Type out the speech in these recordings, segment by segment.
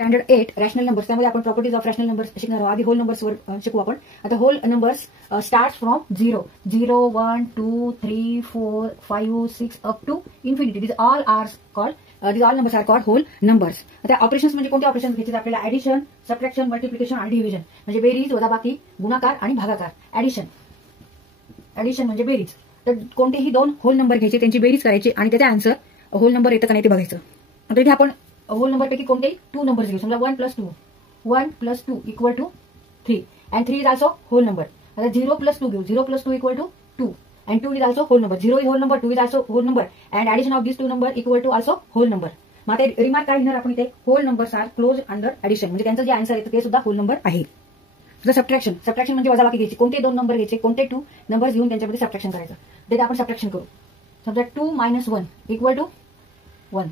Standard 8 rational numbers, त्यामध्ये आपण properties of rational numbers शिकणार आहोत. आधी होल नंबर्सवर शिकू आपण. आता whole numbers start from 0, 1, 2, 3, 4, 5, 6 up to infinity. These all numbers are called whole numbers. आता ऑपरेशन्स म्हणजे कोणते ऑपरेशन घ्यायचे आपल्याला? ऍडिशन, सबट्रॅक्शन, मल्टिप्लिकेशन आणि डिव्हिजन. म्हणजे बेरीज, वजाबाकी, गुणाकार आणि भागाकार. ऍडिशन म्हणजे बेरीज. तर कोणतेही दोन होल नंबर घ्यायचे, त्यांची बेरीज करायची आणि त्याचा आन्सर होल नंबर येतं का नाही ते बघायचं. आता इथे आपण होल नंबर पैकी कोणतेही 2 नंबर्स घेऊ. समजा 1 + 2 equal to 3 and 3 is also whole number. आता 0 + 2 घेऊ. 0 + 2 equal to 2 and 2 is also whole number. 0 is whole number, 2 is also whole number, and addition of these two number equal to also whole number. मग आता remark काय लिहिणार आपण इथे? Whole numbers are close under addition. म्हणजे त्यांचं जे answer येतं ते सुद्धा होल नंबर आहे. सबट्रॅक्शन म्हणजे वजाबाकी घ्यायची. कोणते 2 नंबर घ्यायचे, कोणते 2 नंबर्स घेऊन त्यांच्यामध्ये सबट्रॅक्शन करायचं. ते आपण सबट्रॅक्शन करू. समजा 2 - 1 equal to 1,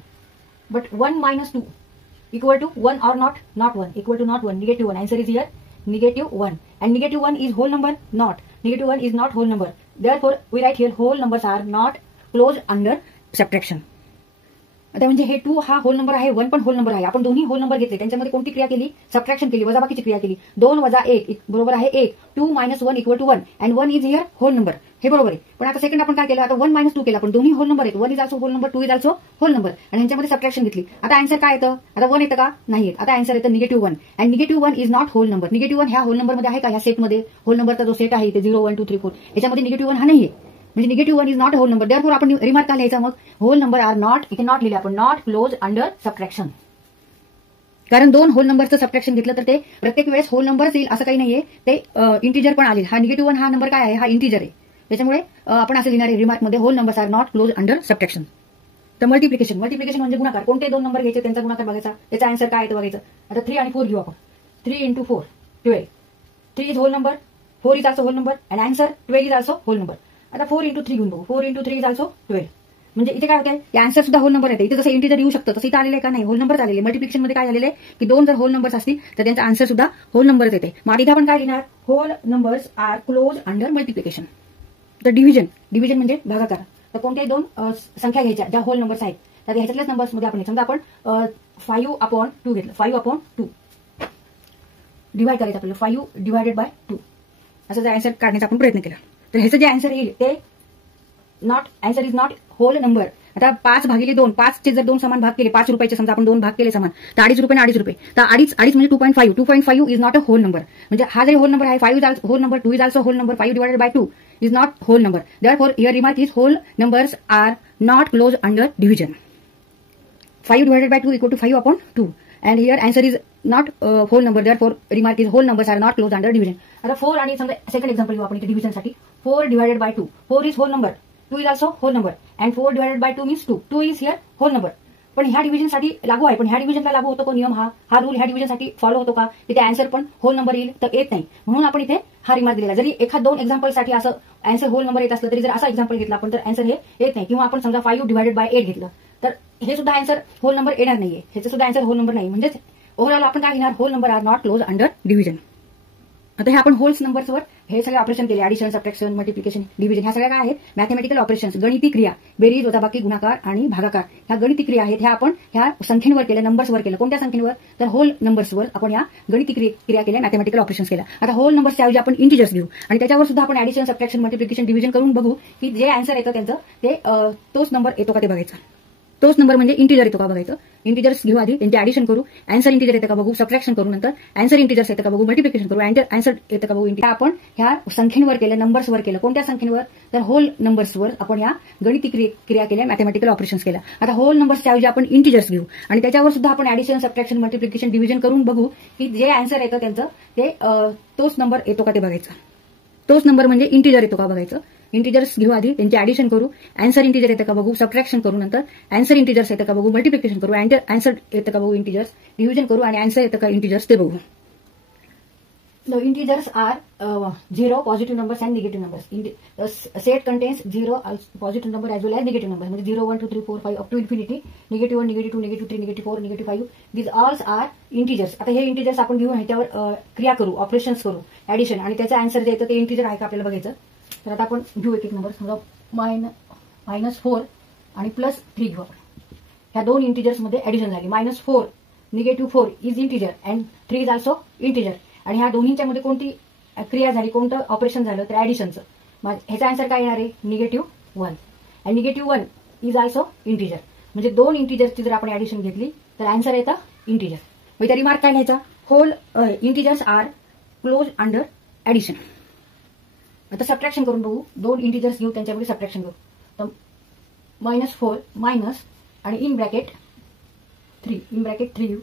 but 1 - 2 equal to 1 or not 1 equal to not 1, negative 1. Answer is here negative 1, and negative 1 is whole number? Not. Negative 1 is not whole number. Therefore we write here whole numbers are not closed under subtraction. आता म्हणजे हे 2 हा hole number आहे, 1 पण hole number आहे. आपण दोन्ही hole number घेतले, त्यांच्यामध्ये कोणती क्रिया केली? सबट्रॅक्शन केली, वजाबाकीची क्रिया केली. 2 - 1 बरोबर आहे 1. 2 - 1 equal to 1 and 1 is here whole number. हे बरोबर आहे. पण आता सेकंड आपण काय केलं? आता 1 - 2 केलं आपण. दोन्ही होल नंबर आहेत. 1 is also whole number, 2 is also whole number, आणि ह्यांच्यामध्ये सबट्रॅक्शन घेतली. आता आन्सर काय येतं? आता 1 येतं का? नाही येत. आता आन्सर येतं negative 1, and negative 1 is not whole number. Negative 1 ह्या होल नंबरमध्ये आहे का? ह्या सेटमध्ये होल नंबरचा जो सेट आहे ते 0, 1, 2, 3, 4 याच्यामध्ये निगेटिव्ह 1 हा नाहीये. म्हणजे negative 1 is not whole number. Therefore आपण रिमार्क काय लिहायचा? मग होल नंबर आर नॉट, इथे नॉट लिहिले आपण, नॉट क्लोज अंडर सबट्रॅक्शन. कारण 2 होल नंबरचं सबट्रॅक्शन घेतलं तर ते प्रत्येक वेळेस होल नंबरच येईल असं काही नाहीये. ते इंटिजर पण आले. हा निगेटिव्ह 1 हा नंबर काय आहे? हा इंटिजर आहे. त्याच्यामुळे आपण असं लिहिणार आहे रिमार्कमध्ये, whole numbers are not close under subtraction. तर मल्टिप्लिकेशन म्हणजे गुणाकार. कोणते 2 नंबर घ्यायचे, त्यांचा गुणाकार बघायचा. त्याचा आन्सर काय येतं बघायचं. आता 3 आणि 4 घेऊ आपण. 3 × 4 12. 3 is whole number, 4 is also whole number, and answer 12 is also whole number. आता 4 × 3 घेऊन बघू. 4 × 3 इज ऑल्सो 12. म्हणजे इथे काय होतंय? या आन्सर सुद्धा होल नंबर येते. इथे जसं इंटिजर येऊ शकतं तसं इथे आलेलं आहे का? नाही, होल नंबर आलेले. मल्टिप्लिकेशन मध्ये काय झालेलं आहे की 2 जर होल नंबर्स असतील तर त्यांचा आन्सर सुद्धा होल नंबरच येते. मग इथे आपण काय लिहिणार? Whole numbers are close under multiplication. तर डिव्हिजन म्हणजे भागाकार. तर कोणत्याही 2 संख्या घ्यायच्या ज्या होल नंबर्स आहेत, तर ह्याच्यातल्याच नंबर्समध्ये आपण समजा आपण 5/2 घेतलं. 5/2 डिवाइड करायचं आपल्याला. 5 / 2 असं जर आन्सर काढण्याचा आपण प्रयत्न केला तर ह्याचं जे आन्सर येईल ते answer is not whole number. आता 5/2, 5 चे जर 2 समान भाग केले, 5 रुपयाचे समजा आपण 2 भाग केले समान, तर 2.5 रुपये आणि 2.5 रुपये. तर 2.5 म्हणजे 2.5 is not a whole number. म्हणजे हा जरी होल नंबर आहे, 5 is whole number, 2 is also whole number, 5 / 2 is not whole number. Therefore here remark is whole numbers are not close under division. 5 / 2 equal to 5/2 and here answer is not whole number. Therefore remark is whole numbers are not closed under division. आता 4 आणि समजा second example घेऊ आपण इथे division साठी. 4 / 2. 4 is whole number, 2 is also whole number, and 4 / 2 means 2. 2 is here whole number. पण ह्या division साठी लागू आहे, पण ह्या डिव्हिजनला लागू होतो का नियम? हा रूल ह्या डिव्हिजन साठी फॉलो होतो का? तिथे आन्सर पण होल नंबर येईल तर येत नाही. म्हणून आपण इथे हा रिमार्क दिलेला. जरी एखाद 2 एक्झाम्पल साठी असं आन्सर होल नंबर येत असलं तरी जर असा एक्झाम्पल घेतला आपण तर आन्सर हे येत नाही. किंवा आपण समजा 5 / 8 घेतलं तर हे सुद्धा आन्सर होल नंबर येणार नाहीये. ह्याचं सुद्धा आन्सर होल नंबर नाही. म्हणजे ओव्हरऑल आपण काय घेणार? Whole number are not close under division. आता हे आपण होल्स नंबर्सवर हे सगळे ऑपरेशन केले. ऍडिशन, सबट्रॅक्शन, मल्टिप्लिकेशन, डिव्हिजन ह्या सगळ्या काय आहेत? मॅथमॅटिकल ऑपरेशन्स, गणिती क्रिया. बेरीज, वजाबाकी, गुणाकार आणि भागाकार ह्या गणिती क्रिया आहेत. ह्या आपण ह्या संख्येवर केल्या, नंबर्सवर केलं. कोणत्या संख्येवर? तर होल नंबर्सवर आपण या गणिती क्रिया केल्या, मॅथमॅटिकल ऑपरेशन्स केल्या. आता होल नंबर्सच्या ऐवजी आपण इंटिजर्स घेऊ आणि त्याच्यावर सुद्धा आपण ऍडिशन, सबट्रॅक्शन, मल्टिप्लिकेशन, डिव्हिजन करून बघू की जे आन्सर येतं त्यांचं ते तोच नंबर येतो का ते बघायचं. तोच नंबर म्हणजे इंटिजर येतो का बघायचं. इंटिजर्स घेऊ आधी, त्यांचे ऍडिशन करू. आन्सर इंटिजर येतं का बघू, सबट्रॅक्शन करू. नंतर आन्सर इंटिजर्स येतं का बघू, मल्टिप्लिकेशन करू. आन्सर येतं का बघू. आपण ह्या संख्येवर केलं, नंबर्सवर केलं. कोणत्या संख्येवर? तर होल नंबर्सवर आपण ह्या गणिती क्रिया केल्या, मॅथमॅटिकल ऑपरेशन्स केल्या. आता होल नंबर्सच्या ऐवजी आपण इंटिजर्स घेऊ आणि त्याच्यावर सुद्धा आपण ऍडिशन, सबट्रॅक्शन, मल्टिप्लिकेशन, डिव्हिजन करून बघू की जे आन्सर येतं त्यांचं ते तोच नंबर येतो का ते बघायचं. तोच नंबर म्हणजे इंटिजर येतो का बघायचं. इंटिजर्स घेऊ आधी, त्यांचे ऍडिशन करू. आन्सर इंटिजर येतं का बघू, सबट्रॅक्शन करू. नंतर आन्सर इंटिजर्स येतं का बघू, मल्टिप्लिकेशन करू. आन्सर येतं का बघू इंटिजर्स, डिव्हिजन करू. आणि आन्सर येतं का इंटिजर्स ते बघू. The integers are 0 positive numbers and negative numbers. Set contains 0 positive number as well as negative numbers. म्हणजे 0, 1, 2, 3, 4, 5 up to infinity. -1, -2, -3, -4, -5. These all are integers. आता हे इंटिजर्स आपण घेऊन ह्याच्यावर क्रिया करू, ऑपरेशन्स करू, ऍडिशन, आणि त्याचं आन्सर जे येतं ते इंटिजर आहे का आपल्याला बघायचं. तर आता आपण घेऊ एक नंबर. समजा -4 आणि +3 घेऊ आपण. ह्या 2 इंटिजर्स मध्ये ऍडिशन झाली. -4 -4 is integer and 3 is also integer. आणि ह्या दोन्हींच्या मध्ये कोणती क्रिया झाली, कोणतं ऑपरेशन झालं तर ऍडिशनचं. ह्याचा आन्सर काय येणार आहे -1. आणि -1 इज ऑल्सो इंटिजर. म्हणजे दोन इंटिजरची जर आपण ऍडिशन घेतली तर आन्सर येतं इंटिजर. मग त्या रिमार्क काय लिहायचा, whole integers are close under addition. आता सबट्रॅक्शन करून बघू. दोन इंटिजर्स घेऊ, त्यांच्यामध्ये सबट्रॅक्शन करू. तर -4 मायनस आणि इन ब्रॅकेट 3 घेऊ.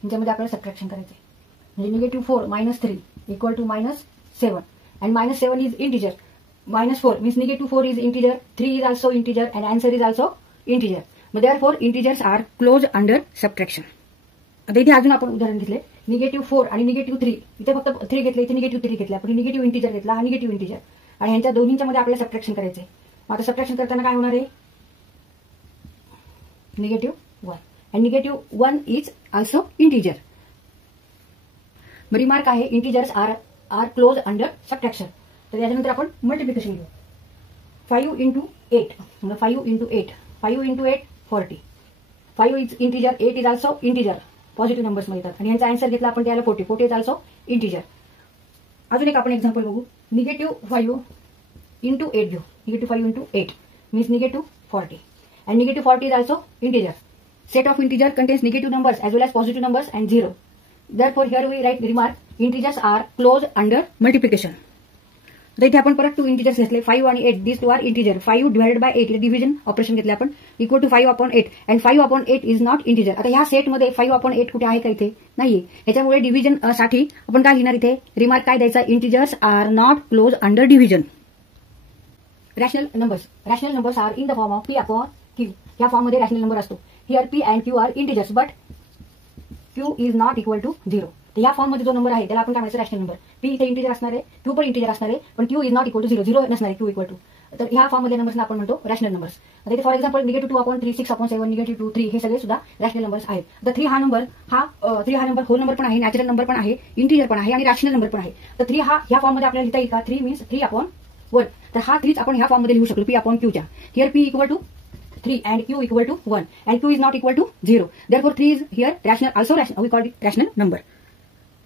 त्याच्यामध्ये आपल्याला सबट्रॅक्शन करायचं आहे. म्हणजे -4 - 3 equal to -7 and -7 is integer. -4 means -4 is integer, 3 is also integer and answer is also integer. Therefore integers are closed under subtraction. आता इथे अजून आपण उदाहरण घेतले. -4 आणि -3. इथे फक्त 3 घेतले, इथे -3 घेतले. आपण निगेटिव्ह इंटिजर घेतला, हा निगेटिव्ह इंटिजर. आणि ह्यांच्या दोन्हींच्या मध्ये आपल्याला सबट्रॅक्शन करायचंय. आता सबट्रॅक्शन करताना काय होणार आहे, -1 and -1 is also integer. Remark आहे integers are close under subtraction. तर याच्यानंतर आपण मल्टिप्लिकेशन घेऊ. 5 × 8 म्हणजे 5 × 8 5 × 8 40. 5 is integer, 8 is also integer. Positive numbers मध्ये येतात. आणि यांचा आन्सर घेतला आपण त्याला 40 इज ऑल्सो इंटिजर. अजून एक आपण एक्झाम्पल बघू. -5 × 8 घेऊ. -5 × 8 means -40 and -40 is also integer. Set of integer contains negative numbers as well as positive numbers and 0. Therefore here we write remark integers are closed under multiplication. तर इथे आपण परत 2 integers घेतले, 5 आणि 8. This 2 are integer. 5 / 8 division operation घेतले आपण, equal to 5/8 and 5/8 is not integer. आता ह्या सेटमध्ये 5/8 कुठे आहे का, इथे नाहीये. याच्यामुळे डिव्हिजन साठी आपण काय लिहिणार, इथे रिमार्क काय द्यायचा, integers are not close under division. Rational numbers are in the form of P/Q. या फॉर्म मध्ये रॅशनल नंबर असतो. Here P and Q are integers but Q is not equal to 0. तर या फॉर्म मध्ये जो number आहे त्याला आपण काय म्हणायचं, रॅशनल नंबर. P इथे इंटिजर असणार आहे, Q पण इंटिजर असणार आहे, पण Q is not equal to 0. 0 नसणार आहे, Q इक्वल टू. तर ह्या फॉर्म मध्ये नंबर्सना आपण म्हणतो रॅशनल नंबर्स. आता इथे फॉर एक्झाम्पल -2/3 6/7 -2 3 हे सगळे सुद्धा रॅशनल नंबर्स आहेत. तर 3 हा नंबर होल नंबर पण आहे, नॅचरल नंबर पण आहे, इंटिजर पण आहे आणि रॅशनल नंबर पण आहे. तर 3 हा ह्या फॉर्म मध्ये आपल्याला लिहिता येईल का, 3 मीन्स 3/1. तर हा 3 आपण ह्या फॉर्म मध्ये लिहू शकतो, P/Q च्या. Here P equal to 3 and Q equal to 1 and Q is not equal to 0. Therefore 3 is here rational, also rational. We call it rational number.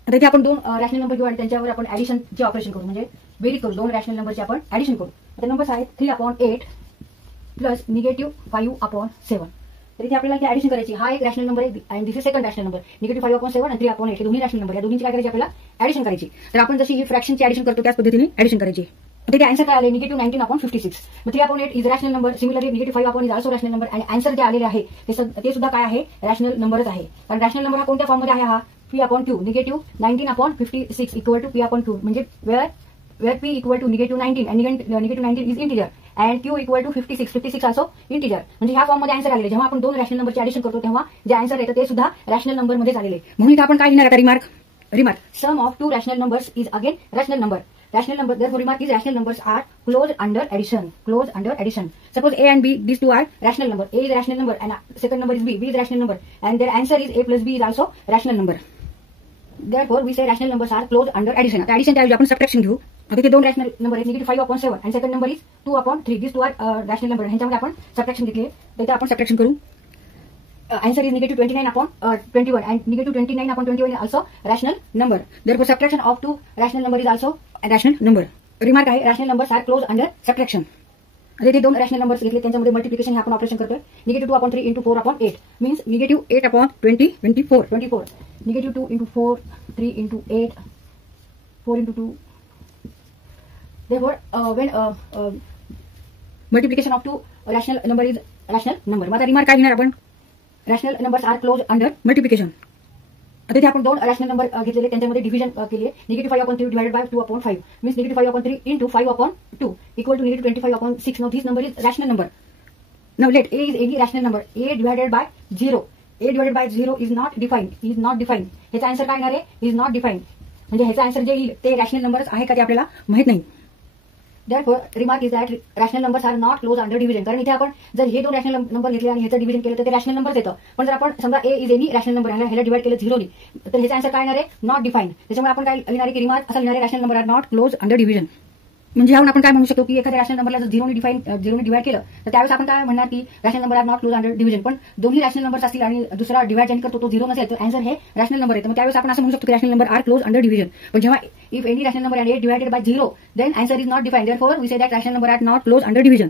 आता इथे आपण दोन रॅशनल नंबर घेऊ आणि त्यांच्यावर आपण ऍडिशनचे ऑपरेशन करू, म्हणजे बेरीज करू. दोन रॅशनल नंबरचे आपण ऍडिशन करू. आता नंबर्स आहेत 3/8 प्लस -5/7. तर इथे आपल्याला ऍडिशन करायची. हा एक रॅशनल नंबर आहे आणि दिस इज सेकंड रॅशनल नंबर. -5/7 आणि 3/8 हे दोन्ही रॅशनल नंबर. या दोन्हीची काय करायची, आपल्याला ऍडिशन करायची. तर आपण जशी ही फ्रॅक्शनची ऍडिशन करतो त्याच पद्धतीने ऍडिशन करायची. तिथे आन्सर काय आले, -19/56. मग 3/8 is rational number. Similarly -5 is also rational number. आणि आन्सर जे आलेले आहे ते सुद्धा काय आहे, रॅशनल नंबरच आहे. कारण रॅशनल नंबर हा कोणत्या फॉर्म मध्ये आहे, हा P/Q. -19/56 equal to P/Q. म्हणजे where P equal to -19 and -19 is integer and Q equal to 56 also integer. म्हणजे ह्या फॉर्म मध्ये आन्सर आलेले. जेव्हा आपण दोन रॅशनल नंबरचे ऍडिशन करतो तेव्हा जे आन्सर येतं ते सुद्धा रॅशनल नंबर मध्ये आलेले. म्हणून आपण काय लिहिणार, आता remark sum of 2 rational numbers is again rational number. Rational number, therefore remark is rational numbers are closed under addition. Suppose A and B, these two are rational number. A is a rational number and second number is B. B is a rational number and their answer is A plus B is also rational number. Therefore we say rational numbers are closed under addition. आता addition च्या ऐवजी आपण subtraction घेऊ. आता इथे दोन rational number आहेत, -5/7 and second number is 2/3. These two are rational number. ह्यांच्यामध्ये आपण सबट्रॅक्शन घेतली. तर इथे आपण सबट्रॅक्शन करू. Answer is -29/21 and -29/21 is also rational number. Therefore subtraction of 2 rational number is also a rational number. Remark आहे, rational numbers are closed under subtraction. आता इथे दोन रॅशनल नंबर्स घेतले, त्यांच्यामध्ये मल्टिप्लिकेशन हे आपण ऑपरेशन करतोय. -2/3 × 4/8 means -8/20 24. -2 × 4 3 × 8 4 × 2. Therefore when multiplication of 2 rational number is rational number. मग आता रिमार्क काय घेणार आपण, rational numbers are close under multiplication. आता इथे आपण दोन रॅशनल नंबर घेतलेले, त्यांच्यामध्ये डिव्हिजन केली. -5/3 / 2/5 means -5/3 × 5/2 equal to -25/6. Now this number is rational number. Now let A is any rational number. A divided by 0. A divided by 0 is not defined. ह्याचा answer काय येणार आहे, इज नॉट डिफाइंड. म्हणजे ह्याचा answer जे येईल ते रॅशनल नंबर्स आहे का ते आपल्याला माहित नाही. Therefore remark is that rational numbers are not closed under division. कारण इथे आपण जर हे दोन रॅशनल नंबर घेतले आणि ह्याचं डिव्हिजन केलं तर ते रॅशनल नंबर्स येतं. पण जर आपण समजा A is any rational number ह्याला डिवाइड केलं 0 नी, तर ह्याचा आन्सर काय येणार आहे, नॉट डिफाइंड. त्याच्यामुळे आपण काय लिहिणार आहे की रिमार्क असं लिहिणार आहे, rational number are not close under division. म्हणजे ह्यावरून आपण काय म्हणू शकतो की एखाद्या रॅशनल नंबरला जर झिरोने डिवाइड केलं तर त्यावेळेस आपण काय म्हणणार की rational number are not close under division. पण दोन्ही रॅशनल नंबर्स असतील आणि दुसरा डिवाइड ज्याने करतो तो झिरो नसेल तर आन्सर हे रॅशनल नंबर आहे. मग त्यावेळेस आपण असं म्हणू शकतो की rational number are close under division. पण जेव्हा if any rational number and 8 divided by 0 then answer is not defined. Therefore we say that rational number are not close under division.